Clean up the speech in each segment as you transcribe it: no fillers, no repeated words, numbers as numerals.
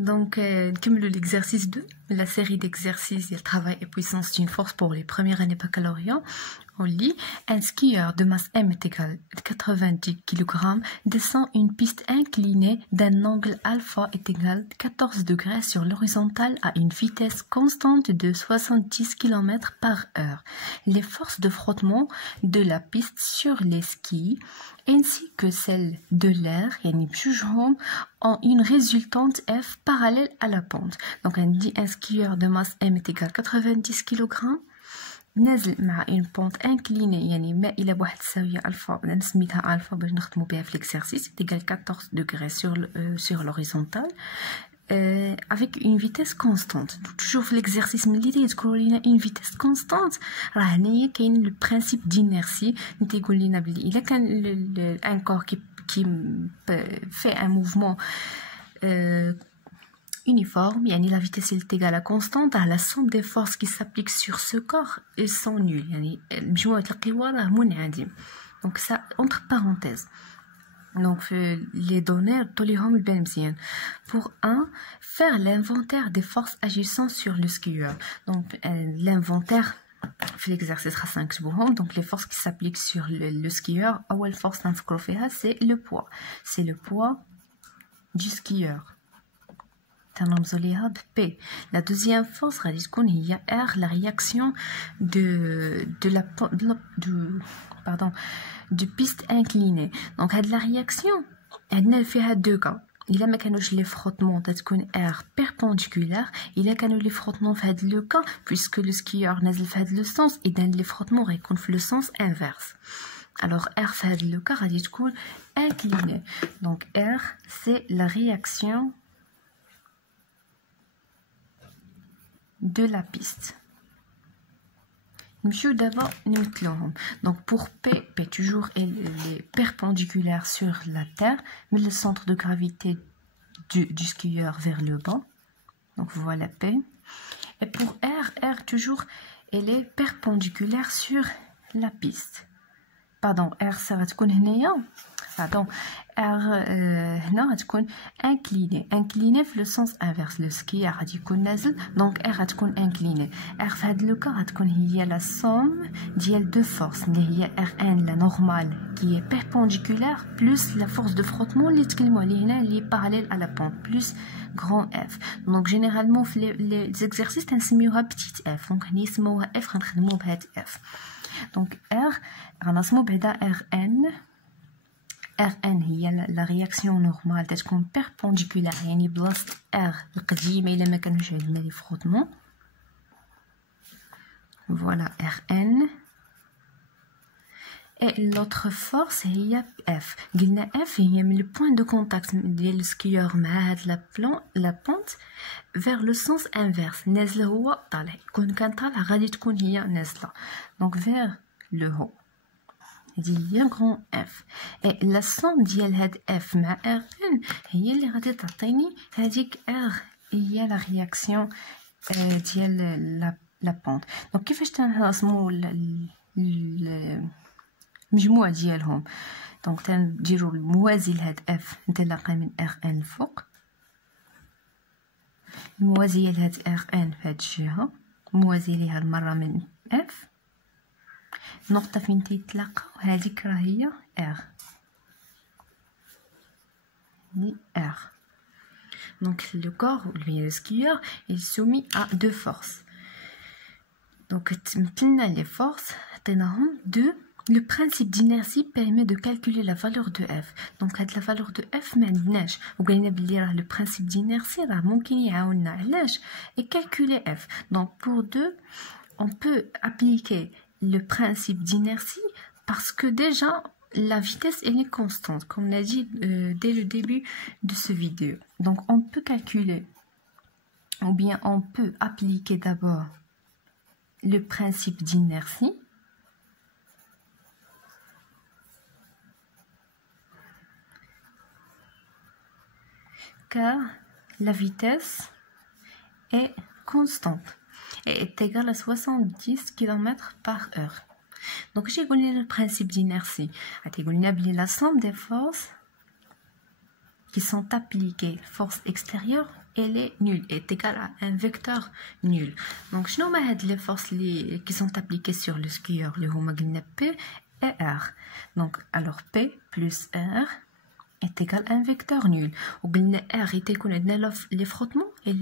Donc, l'exercice 2, la série d'exercices, le travail et puissance d'une force pour les premières années baccalauréat. On lit, un skieur de masse M est égal à 90 kg descend une piste inclinée d'un angle alpha est égal à 14 degrés sur l'horizontale à une vitesse constante de 70 km par heure. Les forces de frottement de la piste sur les skis ainsi que celles de l'air, ont une résultante F parallèle à la pente. Donc on dit un skieur de masse M est égal à 90 kg نازل مع une pente inclinée يعني مائلة بواحد الزاوية ألفا نسميتها ألفا باش نخدمو بها في l'exercice égal 14 degrés sur l'horizontale avec une vitesse constante. Donc, toujours في l'exercice ملي تيذكروا لينا une vitesse constante راه هنايا كاين le principe d'inertie اللي تيقول لنا بلي إلا كان un corps qui fait un mouvement uniforme, yani la vitesse est égale à constante, la somme des forces qui s'appliquent sur ce corps sont nulles. Yani, donc ça, entre parenthèses. Donc les données, pour 1, faire l'inventaire des forces agissant sur le skieur. Donc l'inventaire, l'exercice sera 5 secondes. Donc les forces qui s'appliquent sur le skieur, force c'est le poids. C'est le poids du skieur. P. La deuxième force R, la réaction de piste inclinée. Donc la réaction elle fait deux cas. Il a les frottements R perpendiculaire, il a les frottements fait le cas puisque le skieur n'a fait le sens et dans les frottements le sens inverse. Alors R fait le cas incliné. Donc R c'est la réaction de la piste. Monsieur d'abord donc pour P toujours est perpendiculaire sur la terre mais le centre de gravité du skieur vers le bas. Donc voilà P. Et pour R toujours elle est perpendiculaire sur la piste. Pardon, R ça va pardon, R هنا غتكون incliné dans le sens inverse. Le skieur غادي يكون نازل donc R غتكون incliné. R في هذا لو كا غتكون هي la somme ديال deux forces اللي هي R1 la normale qui est perpendiculaire plus la force de frottement اللي تكلموا عليه هنا اللي est parallèle à la pente plus grand F. Donc généralement les exercices تنسميوها petite F. Donc هنا يسموها F غنخدموا بهاد F. Donc R غنسمو بعدا RN. Rn هي la réaction normale تكون perpendiculaire يعني بلاصة R القديمة إلا ما كانوش عندنا لي frottements. Voilà Rn. Et l'autre force هي F. قلنا F هي من le point de contact ديال السكيور مع هاد la pente vers le sens inverse. نازلة هو طالع. كون كان طالع غادي تكون هي نازلة. Donc vers le haut. Il y a un grand F. Et la somme de F مع Rn هي اللي غادي تعطيني هذيك R هي la réaction ديال la pente. Donc كيفاش تنرسمو المجموع ديالهم؟ دونك تنديرو الموازي لهاد F نتلاقى من Rn الفوق، الموازية لهاد Rn في هاد الجهة، موازي ليها المرة من F. نقطة فين تيتلاقاو هذيك راه هي R. Donc le corps ou le skieur est soumis à deux forces. Donc maintenant les forces deux. Le principe d'inertie permet de calculer la valeur de F. Donc la valeur de F ما عندناش وقلنا بلي راه le principe d'inertie راه ممكن يعاوننا علاش et calculer F. Donc pour deux on peut appliquer le principe d'inertie parce que déjà la vitesse elle est constante comme on a dit dès le début de ce vidéo. Donc on peut calculer ou bien on peut appliquer d'abord le principe d'inertie car la vitesse est constante et est égale à 70 km par heure. Donc j'ai connu le principe d'inertie. La somme des forces qui sont appliquées, force extérieure elle est nulle, est égale à un vecteur nul. Donc, je nomme les forces qui sont appliquées sur le skieur, les homogènes P et R. Donc, alors P plus R est égal à un vecteur nul. Ou bien R est égal à les frottements, et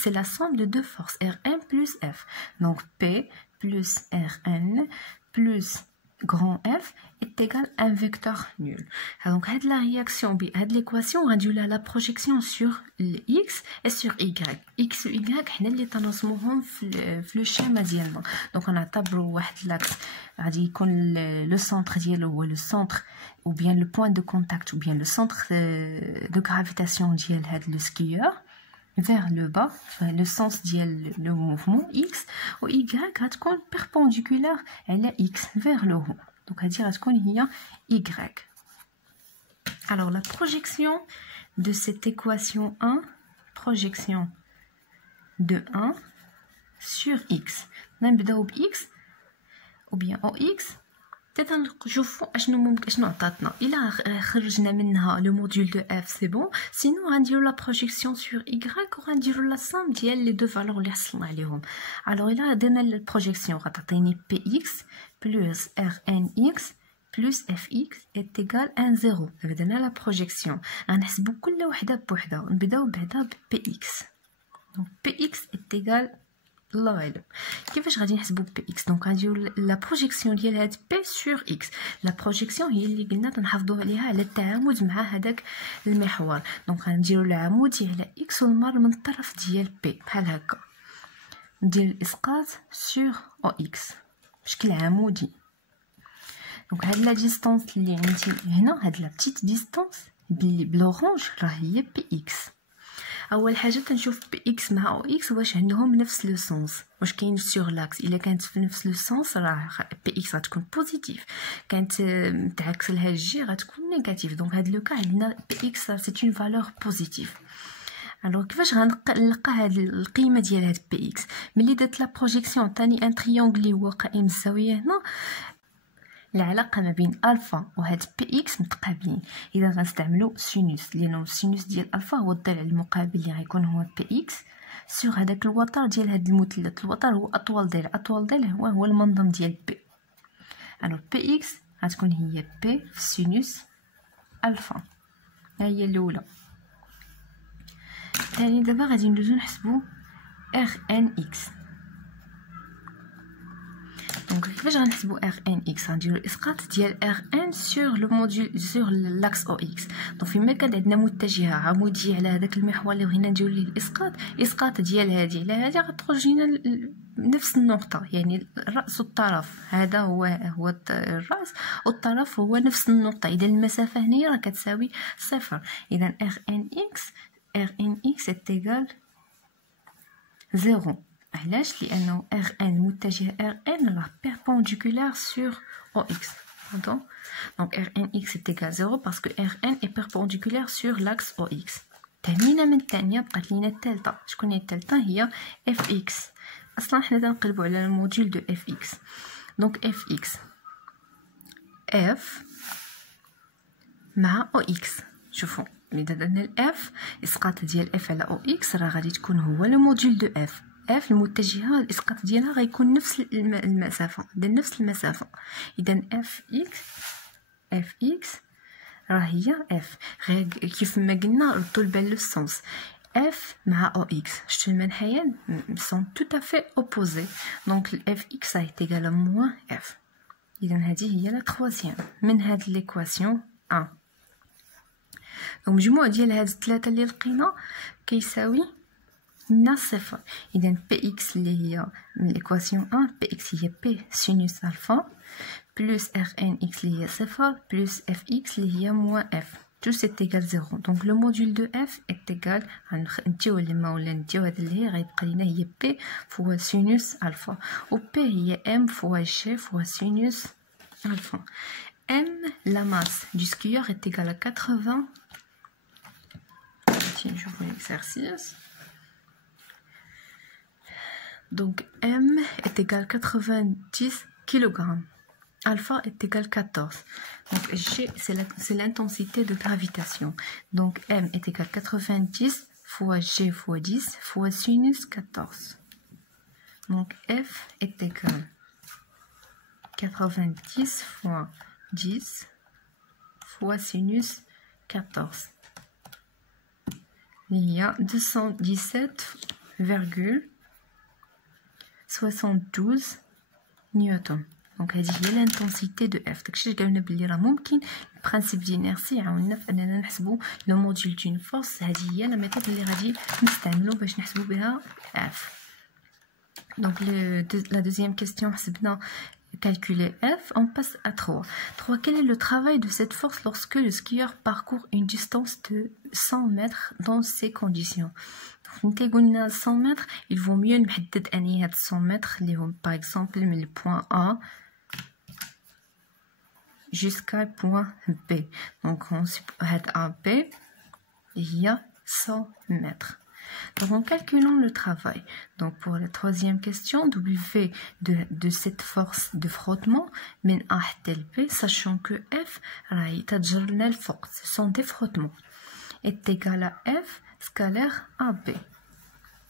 c'est la somme de deux forces, Rn plus F. Donc, P plus Rn plus grand F est égal à un vecteur nul. Donc, la réaction, l'équation, on réduit la projection sur le X et sur Y. X et Y, on les transformons dans le schéma dialement. Donc, on a tableau l'axe, le centre ou le centre, ou bien le point de contact, ou bien le centre de gravitation le skieur vers le bas, le sens le mouvement X, ou Y va être perpendiculaire à la X vers le haut. Donc, à dire qu'il y a Y. Alors, la projection de cette équation 1, projection de 1 sur X. On va X, ou bien OX. نشوفوا اشنو عطاتنا. الا خرجنا منها le module de f c'est bon, sinon غنديروا la projection sur y وغنديروا la somme ديال les deux valeurs اللي حصلنا عليهم. alors الا درنا البروجيكسيون غتعطيني px plus rnx plus fx est égal à 0. درنا la projection غنحسبوا كل وحده بوحده ونبداو بعدا px. donc px est égal الله أعلم كيفاش غادي نحسبوا بي اكس. دونك غنديروا لا بروجيكسيون ديال هاد بي سور اكس. لا بروجيكسيون هي اللي قلنا تنحافظوا عليها على التعامد مع هذاك المحور. دونك غنديروا العمودي على اكس ونمر من الطرف ديال بي بحال هكا، ندير الاسقاط سور او اكس بشكل عمودي. دونك هاد لا ديستانس اللي عندي هنا، هاد لا بتيت ديستانس بلورانج راه هي بي اكس. اول حاجه تنشوف بي اكس مع او اكس واش عندهم نفس لو سونس، واش كاين سور لاكس. الا كانت في نفس لو سونس راه بي اكس غتكون بوزيتيف، كانت متعكس لها الجي غتكون نيجاتيف. دونك هاد لو كا عندنا بي اكس سي اون فالور بوزيتيف. الوغ كيفاش غنلقى هاد القيمه ديال هاد بي اكس؟ ملي درت لا بروجيكسيون عطاني ان تريونغل اللي هو قائم الزاويه هنا، العلاقه ما بين الفا وهاد بي اكس متقابلين، اذا غنستعملوا سينوس لانه السينوس ديال الفا هو الضلع المقابل اللي غيكون هو بي اكس سور هذاك الوتر ديال هاد المثلث. الوتر هو اطول ضلع، اطول ضلع هو المنظم ديال بي. الو بي اكس غتكون هي بي في سينوس الفا. ها هي الاولى. ثاني دابا غادي ندوزو نحسبوا ار ان اكس. دونك كيفاش غنحسبوا ار ان اكس؟ غنديروا الاسقاط ديال ار ان سور لو موديل سور لاكس او اكس. دونك فيما كان عندنا متجهه عموديه على هذاك المحور اللي بغينا نديروا ليه الاسقاط ديال هذه على هذه غتخرج لنا نفس النقطه، يعني الراس والطرف هذا هو الراس والطرف هو نفس النقطه. اذا المسافه هنا راه كتساوي صفر. اذا ار ان اكس est égal 0. علاش؟ لانه ار ان متجه ار ان راه perpendiculaire sur او اكس. pardon. donc ار ان اكس est égal 0 parce que ار ان est perpendiculaire sur l'axe او اكس. تمينا من الثانيه بقات لينا الثالثه. شكون هي الثالثه؟ هي اف اكس. اصلا حنا تنقلبوا على الموديل دو اف اكس. دونك اف اكس اف مع او اكس. شوفوا اذا درنا الاف الاسقاط ديال اف على او اكس راه غادي تكون هو لو موديل دو اف. اف المتجهه الاسقاط ديالها غيكون نفس المسافه، نفس المسافه. اذا اف اكس راه هي اف. كيف ما قلنا ردوا البال لو سونس اف مع او اكس. شتو المنحيان سون تو افي اوبوزي. دونك الاف اكس هي تيغال موان اف. اذا هذه هي لا ترويزيام من هاد ليكواسيون 1. المجموع ديال هاد الثلاثه اللي لقينا كيساوي من صفر. اذا بي اكس اللي هي من ليكواسيون 1 بي اكس هي بي سينوس الفا بلس ار ان اكس اللي هي صفر بلس اف اكس اللي هي موان اف. تو سي ايغال 0. دونك لو موديل دو اف est égal غنمتيو لما ولا نديو هاد اللي هي غيبقى لينا هي بي فوا سينوس الفا، و بي هي ام فوا جي فوا سينوس الفا. ام la masse du skieur est égale à 80. Tiens, je vois l'exercice. Donc M est égal à 90 kg. Alpha est égal à 14. Donc G, c'est l'intensité de gravitation. Donc M est égal à 90 fois G fois 10 fois sinus 14. Donc F est égal 90 fois 10 fois sinus 14. Il y a 217,72 newtons. Donc هذه هي l'intensité de F. داكشي اللي قالنا بلي راه ممكن البرانسيب دينيرسي يعاوننا في اننا نحسبوا لو موديل دون فورس. هذه هي لا ميثود اللي غادي نستعملوا باش نحسبوا بها F. Donc la deuxième question, calculer F, on passe à 3. 3. Quel est le travail de cette force lorsque le skieur parcourt une distance de 100 mètres dans ces conditions? Donc, 100 mètres, il vaut mieux نحدد أني هاد 100 mètres اللي هم par exemple من le point A jusqu'à le point B. Donc on هاد AB, il y a 100 mètres. Donc en calculant le travail, donc pour la troisième question, W de cette force de frottement, من A حتى B, sachant que F راهي تتجرنا الفوق, ce sont des frottements, est égal à F scalaire AB.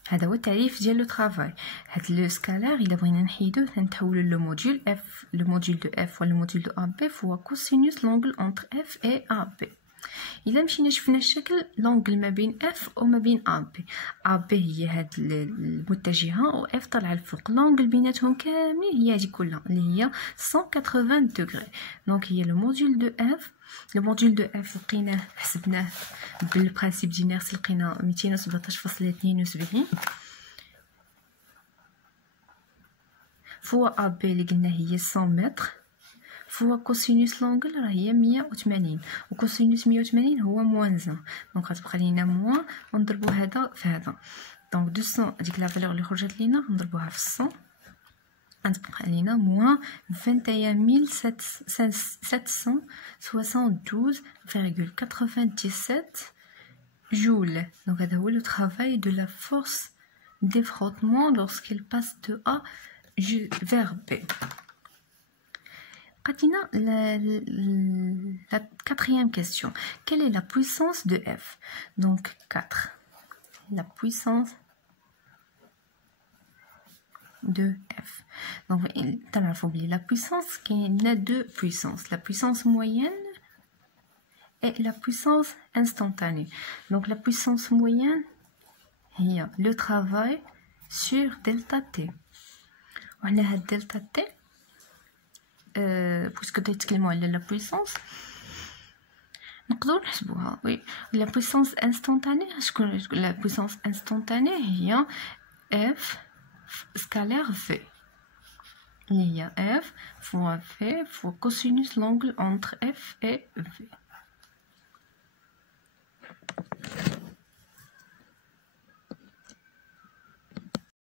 هذا هو التعريف ديال لو طرافاي. هاد لو سكالير الا بغينا نحيدوه نتحولوا لو موديول F, le module de F ou le module de AB فهو cosinus l'angle entre F et AB. إلا مشينا شفنا الشكل لونغل ما بين اف وما بين AB هي هاد المتجهه و اف طالعه الفوق. لونغل بيناتهم كاملين هي هادي كلها اللي هي 180 دوغري. دونك هي لو موديول دو اف. لو موديول دو اف لقيناه حسبناه بالبرانسيب دينيرسي لقينا 217.72 فوا AB اللي قلنا هي 100 متر فوا كوسينوس لونغل راه هي 180 وكوسينوس 180 هو موان 1. دونك غتبقى لينا موان ونضربو هذا في هذا. دونك 200 ديك لا فالور اللي خرجت لينا نضربوها في 100 غتبقى لينا موان 21 772,97 جول. دونك هذا هو لو travail de la force des frottements lorsqu'elle passe de A vers B. La quatrième question. Quelle est la puissance de F? Donc 4. La puissance de F. Donc la puissance, il y a deux puissances. La puissance moyenne et la puissance instantanée. Donc la puissance moyenne, il y a le travail sur delta T. On a delta T. Puisque تيتكلموا على la puissance نقدروا نحسبوها. oui la puissance instantanée. شكون la puissance instantanée هي F scalaire V اللي هي F fois V fois cosinus l'angle entre F et V.